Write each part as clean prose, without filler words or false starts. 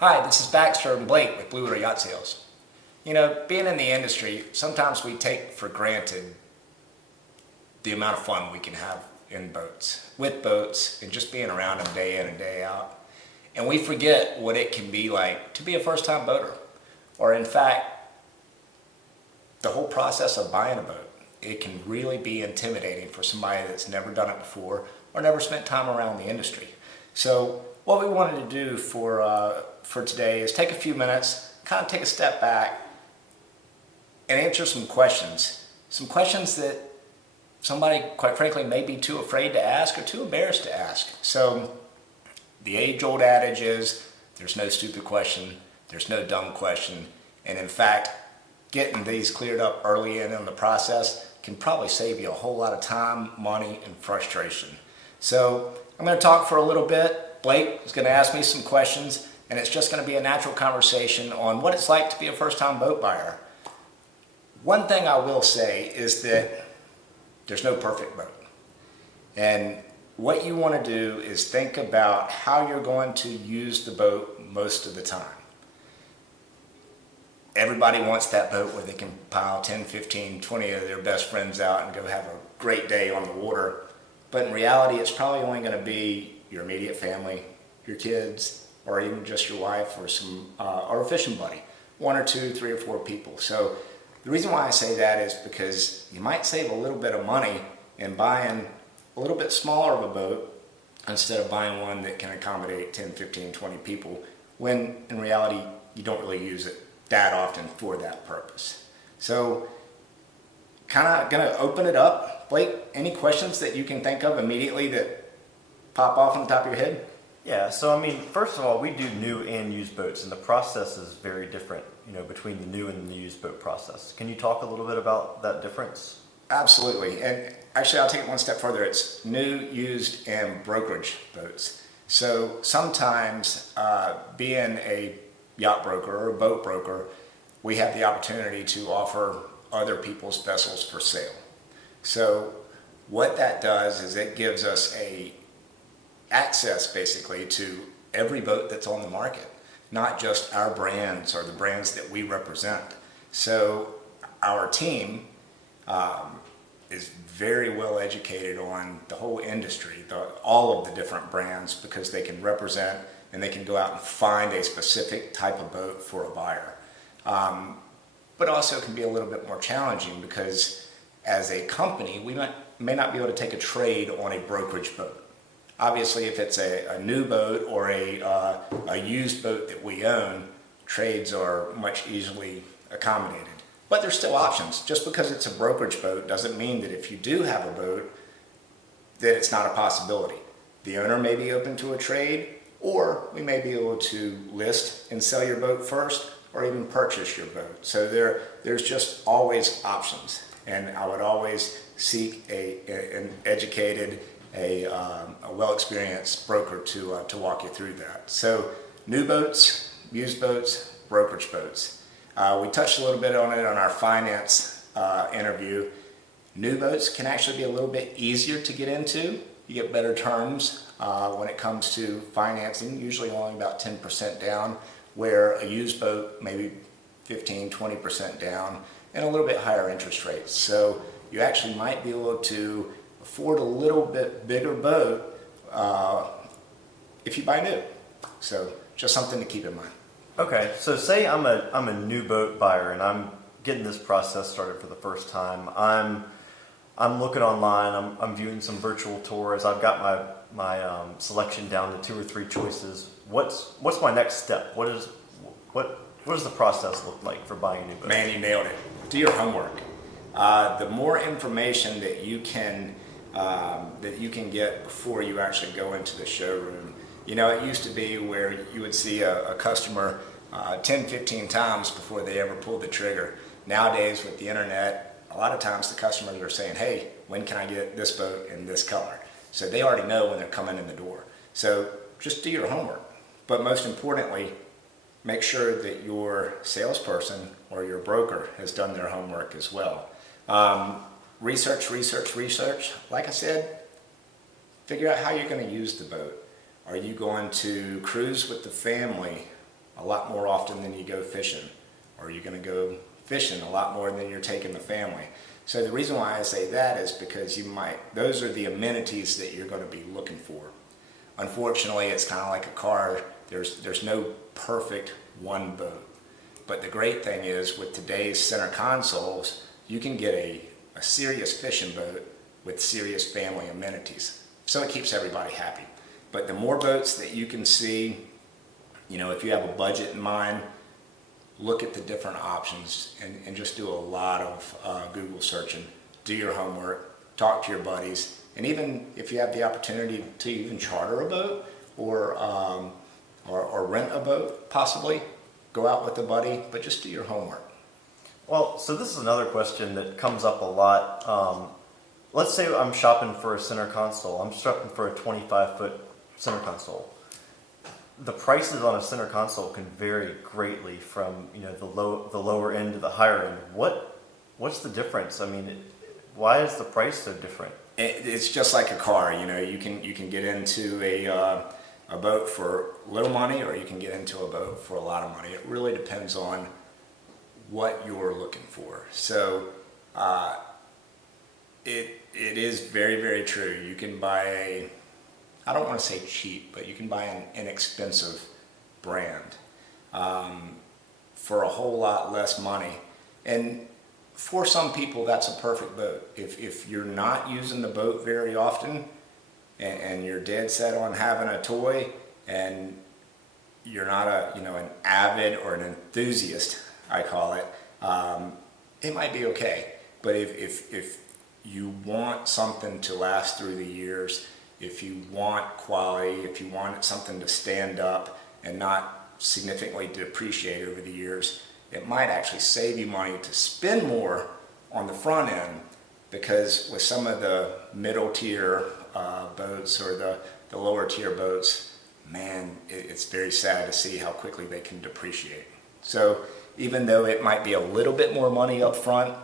Hi, this is Baxter and Blake with Bluewater Yacht Sales. You know, being in the industry, sometimes we take for granted the amount of fun we can have in boats, with boats, and just being around them day in and day out. And we forget what it can be like to be a first-time boater, or in fact, the whole process of buying a boat. It can really be intimidating for somebody that's never done it before or never spent time around the industry. So what we wanted to do for today is take a few minutes, kind of take a step back and answer some questions that somebody, quite frankly, may be too afraid to ask or too embarrassed to ask. So the age-old adage is, there's no stupid question, there's no dumb question, and in fact, getting these cleared up early in the process can probably save you a whole lot of time, money, and frustration. So I'm going to talk for a little bit. Blake is going to ask me some questions, and it's just going to be a natural conversation on what it's like to be a first-time boat buyer. One thing I will say is that there's no perfect boat. And what you want to do is think about how you're going to use the boat most of the time. Everybody wants that boat where they can pile 10, 15, 20 of their best friends out and go have a great day on the water. But in reality, it's probably only going to be your immediate family, your kids, or even just your wife or a fishing buddy. 1 or 2, 3 or 4 people. So the reason why I say that is because you might save a little bit of money in buying a little bit smaller of a boat instead of buying one that can accommodate 10, 15, 20 people, when in reality you don't really use it that often for that purpose. So kind of gonna open it up. Blake, any questions that you can think of immediately that pop off on the top of your head? Yeah, so I mean, first of all, we do new and used boats, and the process is very different, between the new and the used boat process. Can you talk a little bit about that difference? Absolutely, and actually I'll take it one step further. It's new, used, and brokerage boats. So sometimes being a yacht broker or a boat broker, we have the opportunity to offer other people's vessels for sale. So what that does is it gives us access basically to every boat that's on the market, not just our brands or the brands that we represent. So our team is very well educated on the whole industry, all of the different brands, because they can represent and they can go out and find a specific type of boat for a buyer. But also it can be a little bit more challenging because as a company, we may not be able to take a trade on a brokerage boat. Obviously, if it's a new boat or a used boat that we own, trades are much easily accommodated. But there's still options. Just because it's a brokerage boat doesn't mean that if you do have a boat, that it's not a possibility. The owner may be open to a trade, or we may be able to list and sell your boat first, or even purchase your boat. So there's just always options. And I would always seek an educated, a well-experienced broker to walk you through that. So new boats, used boats, brokerage boats. We touched a little bit on it on our finance interview. New boats can actually be a little bit easier to get into. You get better terms when it comes to financing, usually only about 10% down, where a used boat maybe 15, 20% down, and a little bit higher interest rates. So you actually might be able to afford a little bit bigger boat if you buy new. So just something to keep in mind. Okay, so say I'm a new boat buyer and I'm getting this process started for the first time. I'm looking online. I'm viewing some virtual tours. I've got my selection down to 2 or 3 choices. What's my next step? What does the process look like for buying a new boat? Man, you nailed it. Do your homework. The more information that you can get before you actually go into the showroom. It used to be where you would see a customer 10, 15 times before they ever pulled the trigger. Nowadays with the internet, a lot of times the customers are saying, hey, when can I get this boat in this color? So they already know when they're coming in the door. So just do your homework. But most importantly, make sure that your salesperson or your broker has done their homework as well. Research. Like I said, figure out how you're going to use the boat. Are you going to cruise with the family a lot more often than you go fishing, or you're going to go fishing a lot more than you're taking the family. So the reason why I say that is because those are the amenities that you're going to be looking for. Unfortunately, it's kind of like a car. There's no perfect one boat. But the great thing is, with today's center consoles, you can get a serious fishing boat with serious family amenities. So it keeps everybody happy. But the more boats that you can see, if you have a budget in mind, look at the different options and just do a lot of Google searching. Do your homework, talk to your buddies, and even if you have the opportunity to even charter a boat or rent a boat, possibly, go out with a buddy, but just do your homework. Well, so this is another question that comes up a lot. Let's say I'm shopping for a center console. I'm shopping for a 25-foot center console. The prices on a center console can vary greatly from the lower end to the higher end. What's the difference? I mean, why is the price so different? It's just like a car. You can get into a boat for little money, or you can get into a boat for a lot of money. It really depends on what you're looking for. So it is very, very true. You can buy I don't want to say cheap, but you can buy an inexpensive brand for a whole lot less money. And for some people, that's a perfect boat. If you're not using the boat very often, and you're dead set on having a toy, and you're not an avid or an enthusiast, I call it, it might be okay. But if you want something to last through the years, if you want quality, if you want something to stand up and not significantly depreciate over the years, it might actually save you money to spend more on the front end, because with some of the middle tier boats or the lower tier boats, man, it's very sad to see how quickly they can depreciate. So even though it might be a little bit more money up front,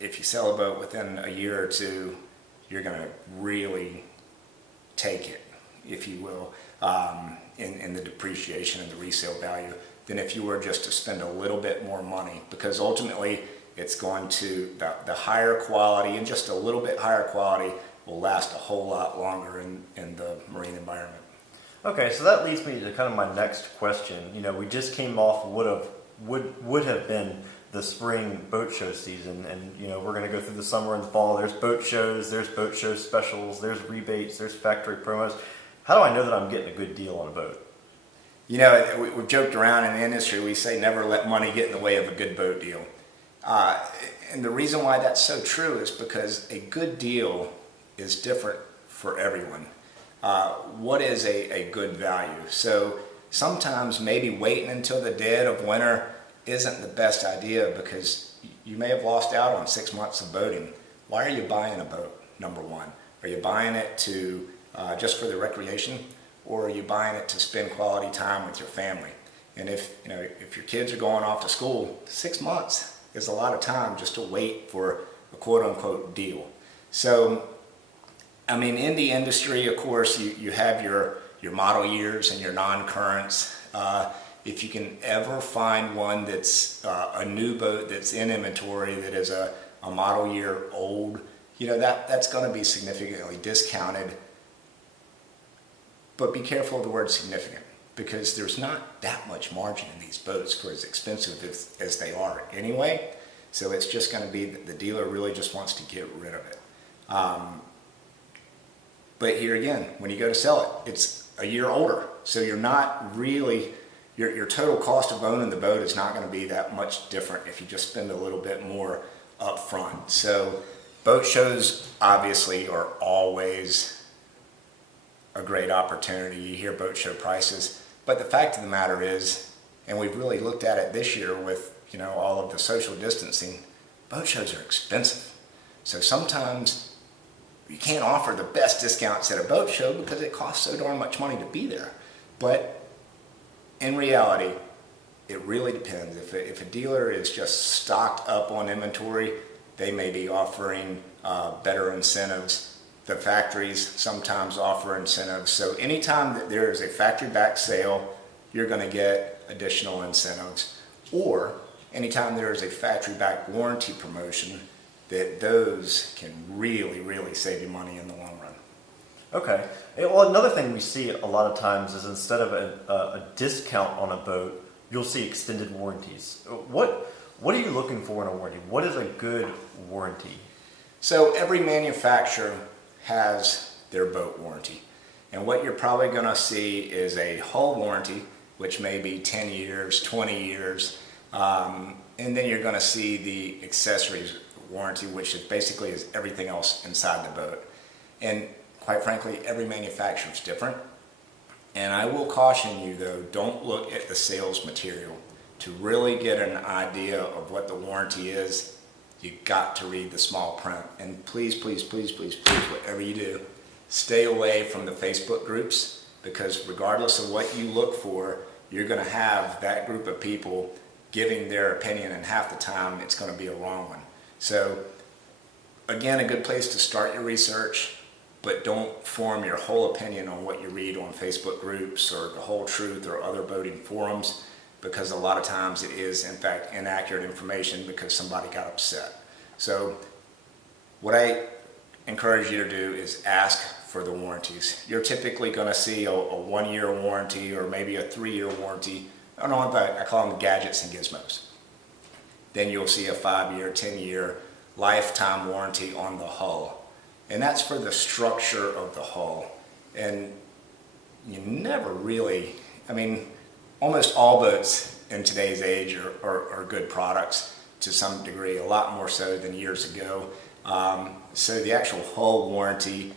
if you sell a boat within a year or two, you're going to really take it, if you will, in the depreciation and the resale value, than if you were just to spend a little bit more money, because ultimately it's going to, the higher quality and just a little bit higher quality will last a whole lot longer in the marine environment. Okay, so that leads me to kind of my next question. We just came off would have been the spring boat show season, and we're going to go through the summer and the fall. There's boat show specials, there's rebates, there's factory promos. How do I know that I'm getting a good deal on a boat? We've joked around in the industry. We say never let money get in the way of a good boat deal. And the reason why that's so true is because a good deal is different for everyone. What is a good value? So sometimes maybe waiting until the dead of winter isn't the best idea, because you may have lost out on 6 months of boating. Why are you buying a boat, number one? Are you buying it to just for the recreation, or are you buying it to spend quality time with your family? And if your kids are going off to school, 6 months is a lot of time just to wait for a quote-unquote deal. So, in the industry, of course, you have your model years and your non-currents. If you can ever find one that's a new boat that's in inventory that is a model year old, that's going to be significantly discounted. But be careful of the word significant, because there's not that much margin in these boats for as expensive as they are anyway. So it's just going to be that the dealer really just wants to get rid of it. But here again, when you go to sell it, it's a year older. So you're not really, your total cost of owning the boat is not going to be that much different if you just spend a little bit more up front. So boat shows obviously are always a great opportunity. You hear boat show prices, but the fact of the matter is, and we've really looked at it this year with all of the social distancing, boat shows are expensive. So sometimes you can't offer the best discounts at a boat show because it costs so darn much money to be there. But in reality, it really depends. If a dealer is just stocked up on inventory, they may be offering better incentives. The factories sometimes offer incentives. So anytime that there is a factory back sale, you're going to get additional incentives. Or anytime there is a factory-backed warranty promotion, that those can really, really save you money in the long run. Okay. Well, another thing we see a lot of times is instead of a discount on a boat, you'll see extended warranties. What are you looking for in a warranty? What is a good warranty? So every manufacturer has their boat warranty. And what you're probably going to see is a hull warranty, which may be 10 years, 20 years. And then you're going to see the accessories warranty, which is basically is everything else inside the boat. And quite frankly, every manufacturer is different. And I will caution you though, don't look at the sales material. To really get an idea of what the warranty is, you got to read the small print. And please, please, please, please, please, whatever you do, stay away from the Facebook groups, because regardless of what you look for, you're going to have that group of people giving their opinion, and half the time it's going to be a wrong one. So again, a good place to start your research, but don't form your whole opinion on what you read on Facebook groups or The Whole Truth or other boating forums, because a lot of times it is in fact inaccurate information because somebody got upset. So what I encourage you to do is ask for the warranties. You're typically going to see a 1-year warranty or maybe a 3-year warranty. I call them gadgets and gizmos. Then you'll see a 5-year, 10-year lifetime warranty on the hull. And that's for the structure of the hull. And you never really, almost all boats in today's age are good products to some degree, a lot more so than years ago. So the actual hull warranty,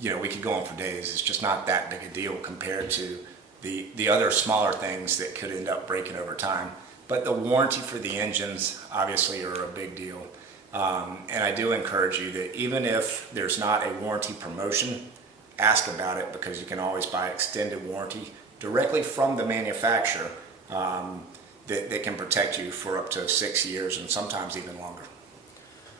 we could go on for days. It's just not that big a deal compared to the other smaller things that could end up breaking over time. But the warranty for the engines obviously are a big deal. And I do encourage you that even if there's not a warranty promotion, ask about it, because you can always buy extended warranty directly from the manufacturer that can protect you for up to 6 years and sometimes even longer.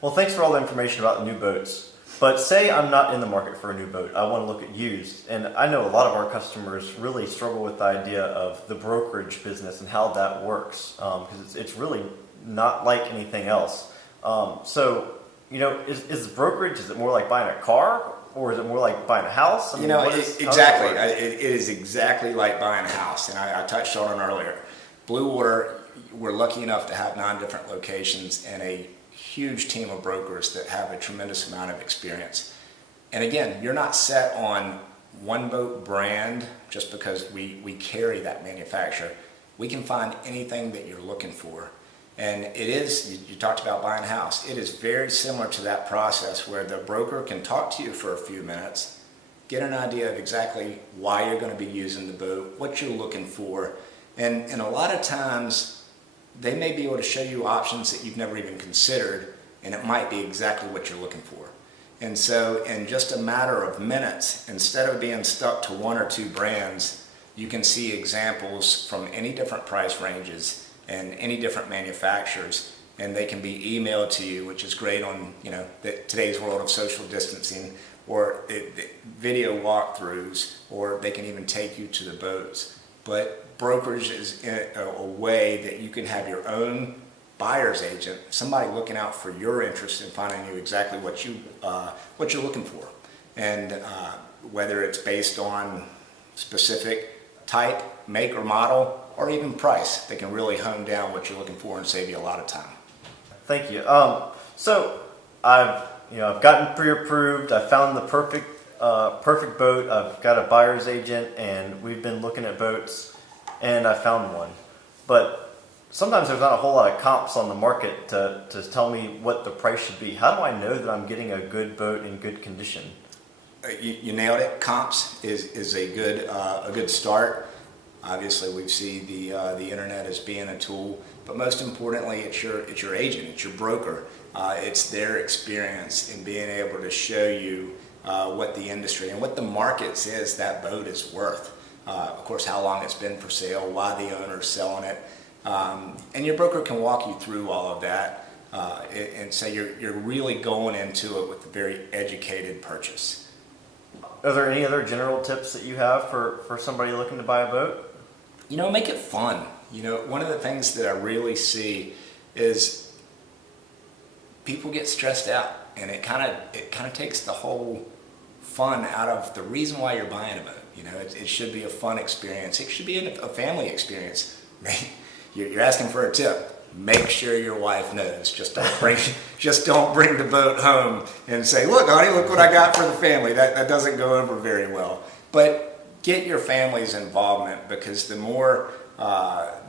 Well, thanks for all the information about new boats. But say I'm not in the market for a new boat. I want to look at used. And I know a lot of our customers really struggle with the idea of the brokerage business and how that works, because it's really not like anything else. Is brokerage, is it more like buying a car, or is it more like buying a house? Exactly. It is exactly like buying a house. And I touched on it earlier. Bluewater, we're lucky enough to have 9 different locations and a huge team of brokers that have a tremendous amount of experience. And again, you're not set on one boat brand just because we carry that manufacturer. We can find anything that you're looking for. And it is, you talked about buying a house, it is very similar to that process where the broker can talk to you for a few minutes, get an idea of exactly why you're going to be using the boat, what you're looking for, and a lot of times they may be able to show you options that you've never even considered, and it might be exactly what you're looking for. And so in just a matter of minutes, instead of being stuck to 1 or 2 brands, you can see examples from any different price ranges and any different manufacturers, and they can be emailed to you, which is great on today's world of social distancing, or video walkthroughs, or they can even take you to the boats. But brokerage is a way that you can have your own buyer's agent, somebody looking out for your interest in finding you exactly what you're looking for, and whether it's based on specific type, make or model, or even price, they can really hone down what you're looking for and save you a lot of time. Thank you. So I've gotten pre-approved. I found the perfect boat. I've got a buyer's agent, and we've been looking at boats, and I found one. But sometimes there's not a whole lot of comps on the market to tell me what the price should be. How do I know that I'm getting a good boat in good condition? You nailed it. Comps is a good start. Obviously, we see the internet as being a tool, but most importantly, it's your agent, it's your broker. It's their experience in being able to show you what the industry and what the market says that boat is worth. Of course, how long it's been for sale, why the owner's selling it, and your broker can walk you through all of that, and so you're really going into it with a very educated purchase. Are there any other general tips that you have for somebody looking to buy a boat? make it fun. One of the things that I really see is people get stressed out, and it kind of takes the whole fun out of the reason why you're buying a boat. It should be a fun experience. It should be a family experience. You're asking for a tip. Make sure your wife knows. Just don't bring the boat home and say, "Look, honey, look what I got for the family." That doesn't go over very well. But get your family's involvement, because the more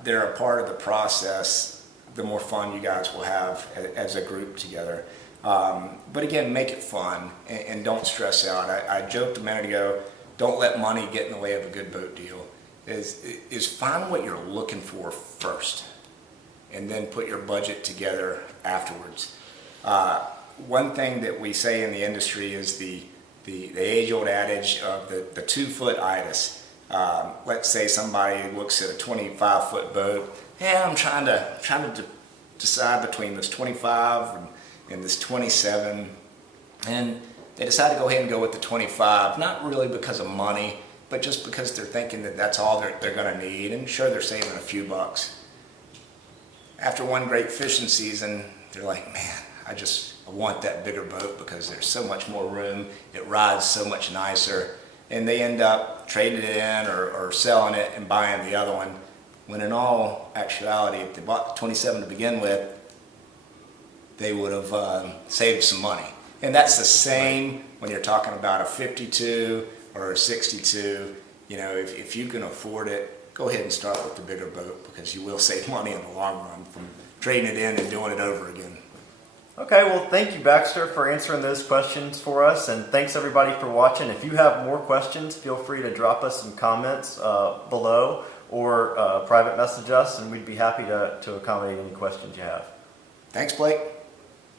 they're a part of the process, the more fun you guys will have as a group together. But again, make it fun and don't stress out. I joked a minute ago, don't let money get in the way of a good boat deal. Is find what you're looking for first, and then put your budget together afterwards. One thing that we say in the industry is the age-old adage of the 2-foot itis. Let's say somebody looks at a 25-foot boat. Yeah, I'm trying to decide between this 25 and this 27, and they decide to go ahead and go with the 25. Not really because of money, but just because they're thinking that that's all they're going to need, and sure, they're saving a few bucks. After one great fishing season, they're like, man, I want that bigger boat because there's so much more room, it rides so much nicer, and they end up trading it in or selling it and buying the other one, when in all actuality, if they bought the 27 to begin with, they would have saved some money. And that's the same when you're talking about a 52 or a 62. If you can afford it, go ahead and start with the bigger boat, because you will save money in the long run from trading it in and doing it over again. Okay, well, thank you, Baxter, for answering those questions for us, and thanks everybody for watching. If you have more questions, feel free to drop us some comments below, or private message us, and we'd be happy to accommodate any questions you have. Thanks, Blake.